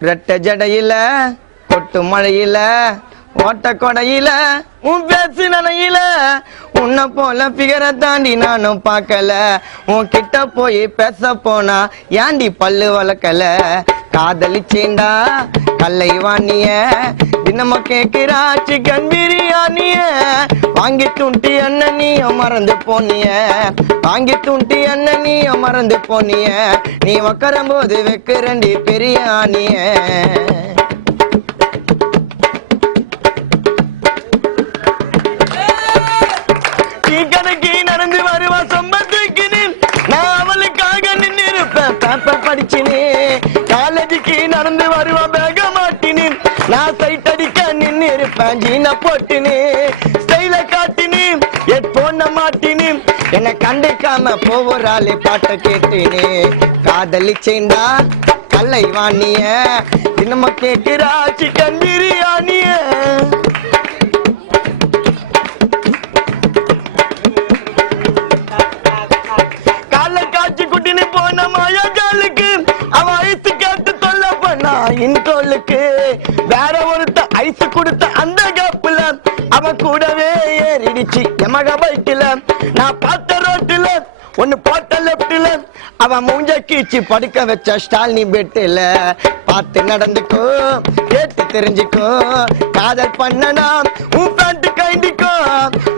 ரெட்ட ஜடையில கொட்டு மழையில ஓட்ட கொடையில உன் பேச்சு நனையில உன்னை போல பிகரை தாண்டி நானும் பார்க்கல உன் கிட்ட போய் பேச போனா ஏண்டி பல்லு வளர்க்கல காதலிச்சேண்டா கல்லை வாணிய தினமும் கேக்குறா சிக்கன் பிரியாணிய வாங்கி துண்டி அண்ணனிய மறந்து போனிய வாங்கி துண்டி அண்ணனிய மறந்து போனிய நீ உக்கரும் போது வைக்கிறண்டி பெரிய ஆணிய படிச்சினே காலேஜுக்கு நடந்து வருவா பேக மாட்டினே நான் சைட் அடிக்க நின்று இருப்பேன் ஜீன போட்டினே ஸ்டைல காட்டினே ஹெட்போன மாட்டினே என்னை கண்டுக்காம போறாளே பாட்ட கேட்டினே காதலிச்சேண்டா கல்லை வாணிய இன்னும் கேட்கிறா சிக்கன் பிரியாணிய இன்கோலுக்கு வேற ஒருத்த ஐஸ் கொடுத்த அந்த கேப்புல அவன் கூடவே ஏறிடுச்சு எமக பைக்கில நான் பார்த்த ரோட்டுல ஒன்னு போட்ட லெப்ட்ல அவன் மூஞ்ச கீச்சு படுக்க வச்ச ஸ்டாலினி பெட்டுல பார்த்து நடந்துக்கோ கேட்டு தெரிஞ்சுக்கோ காதல் பண்ணனா உன் பேண்ட் கைண்டிக்கோ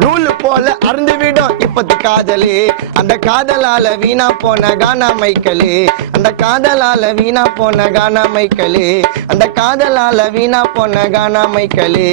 நூலு போல அருந்து விடும் இப்பத்து காதலி அந்த காதலால வீணா போன கானா மைக்கலு அந்த காதலால வீணா போன கானா மைக்கலு அந்த காதலால வீணா போன கானா மைக்கலு